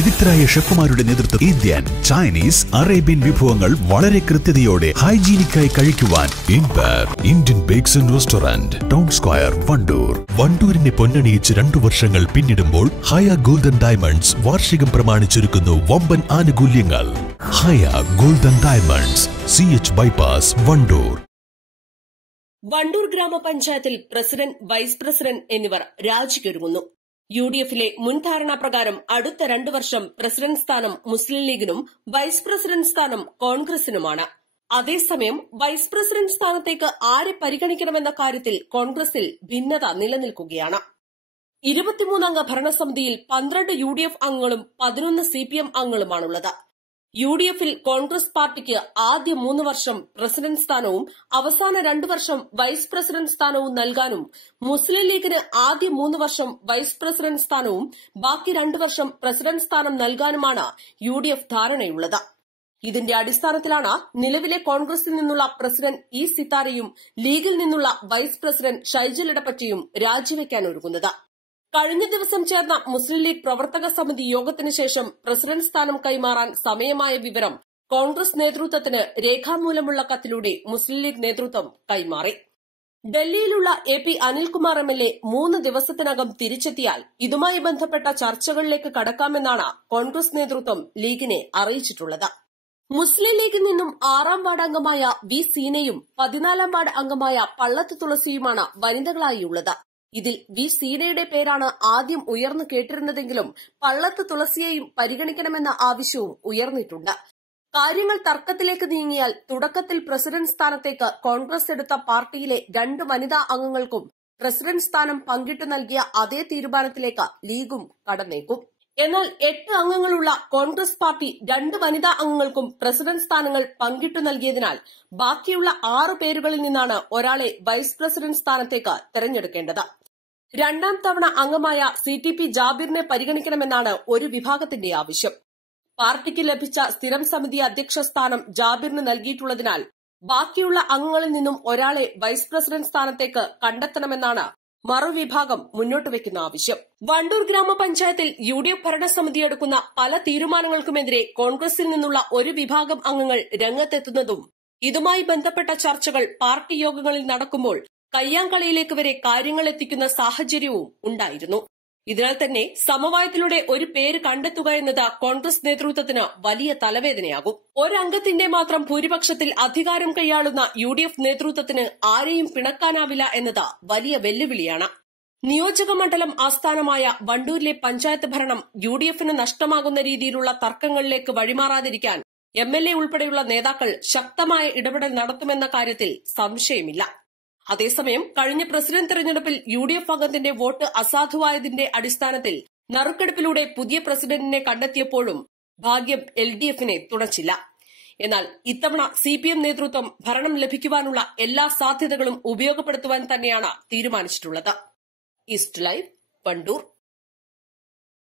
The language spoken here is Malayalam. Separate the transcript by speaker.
Speaker 1: വിദഗ്ധരായ ഷെഫുമാരുടെ നേതൃത്വം ഇന്ത്യൻ ചൈനീസ് അറേബ്യൻ വിഭവങ്ങൾ വളരെ കൃത്യതയോടെ ഹൈജീനിക്കായി കഴിക്കുവാൻ Indian bakes and restaurant town square Wandoor. വണ്ടൂരിനെ പൊന്നണിയിച്ച് രണ്ടു വർഷങ്ങൾ പിന്നിടുമ്പോൾ ഹയ ഗോൾഡൻ ഡയമണ്ട്സ് വാർഷികം പ്രമാണിച്ചൊരുക്കുന്നു വമ്പൻ ആനുകൂല്യങ്ങൾ. Haya golden diamonds C H bypass Wandoor.
Speaker 2: Wandoor ഗ്രാമപഞ്ചായത്തിൽ പ്രസിഡന്റ് വൈസ് പ്രസിഡന്റ് എന്നിവർ രാജിക്കൊരുങ്ങുന്നു. യു ഡി എഫിലെ പ്രകാരം അടുത്ത രണ്ടു വർഷം പ്രസിഡന്റ് സ്ഥാനം മുസ്ലിം ലീഗിനും വൈസ് പ്രസിഡന്റ് സ്ഥാനം കോൺഗ്രസിനുമാണ്. അതേസമയം വൈസ് പ്രസിഡന്റ് സ്ഥാനത്തേക്ക് ആരെ പരിഗണിക്കണമെന്ന കാര്യത്തിൽ കോൺഗ്രസിൽ ഭിന്നത നിലനിൽക്കുകയാണ്. ഇരുപത്തിമൂന്നംഗ ഭരണസമിതിയിൽ പന്ത്രണ്ട് യു ഡി എഫ് അംഗങ്ങളും പതിനൊന്ന് സി പി എം അംഗങ്ങളുമാണുള്ളത്. യു ഡി എഫിൽ കോൺഗ്രസ് പാർട്ടിക്ക് ആദ്യ മൂന്ന് വർഷം പ്രസിഡന്റ് സ്ഥാനവും അവസാന രണ്ടു വർഷം വൈസ് പ്രസിഡന്റ് സ്ഥാനവും നൽകാനും മുസ്ലിം ലീഗിന് ആദ്യ മൂന്ന് വർഷം വൈസ് പ്രസിഡന്റ് സ്ഥാനവും ബാക്കി രണ്ടു വർഷം പ്രസിഡന്റ് സ്ഥാനം നൽകാനുമാണ് യു ഡി എഫ് ധാരണയുള്ളത്. ഇതിന്റെ അടിസ്ഥാനത്തിലാണ് നിലവിലെ കോൺഗ്രസിൽ നിന്നുള്ള പ്രസിഡന്റ് ഇ സിത്താരയും ലീഗിൽ നിന്നുള്ള വൈസ് പ്രസിഡന്റ് ഷൈജൽ ഇടപ്പറ്റയും രാജിവെക്കാൻ ഒരുങ്ങുന്നത് കഴിഞ്ഞ ദിവസം ചേർന്ന മുസ്ലിം ലീഗ് പ്രവർത്തക സമിതി യോഗത്തിന് ശേഷം പ്രസിഡന്റ് സ്ഥാനം കൈമാറാൻ സമയമായ വിവരം കോൺഗ്രസ് നേതൃത്വത്തിന് രേഖാമൂലമുള്ള കത്തിലൂടെ മുസ്ലിം ലീഗ് നേതൃത്വം കൈമാറി. ഡൽഹിയിലുള്ള A P Anilkumar M L A മൂന്ന് ദിവസത്തിനകം തിരിച്ചെത്തിയാൽ ഇതുമായി ബന്ധപ്പെട്ട ചർച്ചകളിലേക്ക് കടക്കാമെന്നാണ് കോൺഗ്രസ് നേതൃത്വം ലീഗിനെ അറിയിച്ചിട്ടുള്ളത്. മുസ്ലിം ലീഗിൽ നിന്നും ആറാം വാർഡ് അംഗമായ വി സീനയും പതിനാലാം വാർഡ് അംഗമായ പള്ളത്ത് തുളസിയുമാണ് വനിതകളായുള്ളത്. ഇതിൽ വി സീനയുടെ പേരാണ് ആദ്യം ഉയർന്നു കേട്ടിരുന്നതെങ്കിലും പള്ളത്ത് തുളസിയെയും പരിഗണിക്കണമെന്ന ആവശ്യവും ഉയർന്നിട്ടുണ്ട്. കാര്യങ്ങൾ തർക്കത്തിലേക്ക് നീങ്ങിയാൽ തുടക്കത്തിൽ പ്രസിഡന്റ് സ്ഥാനത്തേക്ക് കോൺഗ്രസ് എടുത്ത പാർട്ടിയിലെ രണ്ട് വനിതാ അംഗങ്ങൾക്കും പ്രസിഡന്റ് സ്ഥാനം പങ്കിട്ടു നൽകിയ അതേ തീരുമാനത്തിലേക്ക് ലീഗും കടന്നേക്കും. എന്നാൽ എട്ട് അംഗങ്ങളുള്ള കോൺഗ്രസ് പാർട്ടി രണ്ട് വനിതാ അംഗങ്ങൾക്കും പ്രസിഡന്റ് സ്ഥാനങ്ങൾ പങ്കിട്ടു നൽകിയതിനാൽ ബാക്കിയുള്ള ആറ് പേരുകളിൽ നിന്നാണ് ഒരാളെ വൈസ് പ്രസിഡന്റ് സ്ഥാനത്തേക്ക് തെരഞ്ഞെടുക്കേണ്ടത്. രണ്ടാം തവണ അംഗമായ സി ടി പി ജാബിറിനെ പരിഗണിക്കണമെന്നാണ് ഒരു വിഭാഗത്തിന്റെ ആവശ്യം. പാർട്ടിക്ക് ലഭിച്ച സ്ഥിരം സമിതി അധ്യക്ഷ സ്ഥാനം ജാബിറിന് നൽകിയിട്ടുള്ളതിനാൽ ബാക്കിയുള്ള അംഗങ്ങളിൽ നിന്നും ഒരാളെ വൈസ് പ്രസിഡന്റ് സ്ഥാനത്തേക്ക് കണ്ടെത്തണമെന്നാണ് മറുവിഭാഗം മുന്നോട്ട് വയ്ക്കുന്ന ആവശ്യം. വണ്ടൂർ ഗ്രാമപഞ്ചായത്തിൽ യു ഡി എഫ് ഭരണസമിതി എടുക്കുന്ന പല തീരുമാനങ്ങൾക്കുമെതിരെ കോൺഗ്രസിൽ നിന്നുള്ള ഒരു വിഭാഗം അംഗങ്ങൾ രംഗത്തെത്തുന്നതും ഇതുമായി ബന്ധപ്പെട്ട ചർച്ചകൾ പാർട്ടി യോഗങ്ങളിൽ നടക്കുമ്പോൾ കയ്യാങ്കളിയിലേക്ക് വരെ കാര്യങ്ങൾ എത്തിക്കുന്ന സാഹചര്യവും ഉണ്ടായിരുന്നു. ഇതിനാൽ തന്നെ സമവായത്തിലൂടെ ഒരു പേര് കണ്ടെത്തുക എന്നത് കോൺഗ്രസ് നേതൃത്വത്തിന് വലിയ തലവേദനയാകും. ഒരംഗത്തിന്റെ മാത്രം ഭൂരിപക്ഷത്തിൽ അധികാരം കൈയാളുന്ന യു ഡി എഫ് നേതൃത്വത്തിന് ആരെയും പിണക്കാനാവില്ല എന്നത് വലിയ വെല്ലുവിളിയാണ്. നിയോജക മണ്ഡലം ആസ്ഥാനമായ വണ്ടൂരിലെ പഞ്ചായത്ത് ഭരണം യു ഡി എഫിന് നഷ്ടമാകുന്ന രീതിയിലുള്ള തർക്കങ്ങളിലേക്ക് വഴിമാറാതിരിക്കാൻ എം എൽ എ ഉൾപ്പെടെയുള്ള നേതാക്കൾ ശക്തമായ ഇടപെടൽ നടത്തുമെന്ന കാര്യത്തിൽ സംശയമില്ല. അതേസമയം കഴിഞ്ഞ പ്രസിഡന്റ് തെരഞ്ഞെടുപ്പിൽ യു ഡി എഫ് അംഗത്തിന്റെ വോട്ട് അസാധുവായതിന്റെ അടിസ്ഥാനത്തിൽ നറുക്കെടുപ്പിലൂടെ പുതിയ പ്രസിഡന്റിനെ കണ്ടെത്തിയപ്പോഴും ഭാഗ്യം എൽ ഡി എഫിനെ തുണച്ചില്ല എന്നാൽ ഇത്തവണ സി പി എം നേതൃത്വം ഭരണം ലഭിക്കുവാനുള്ള എല്ലാ സാധ്യതകളും ഉപയോഗപ്പെടുത്തുവാൻ തന്നെയാണ് തീരുമാനിച്ചിട്ടുള്ളത്. East live Wandoor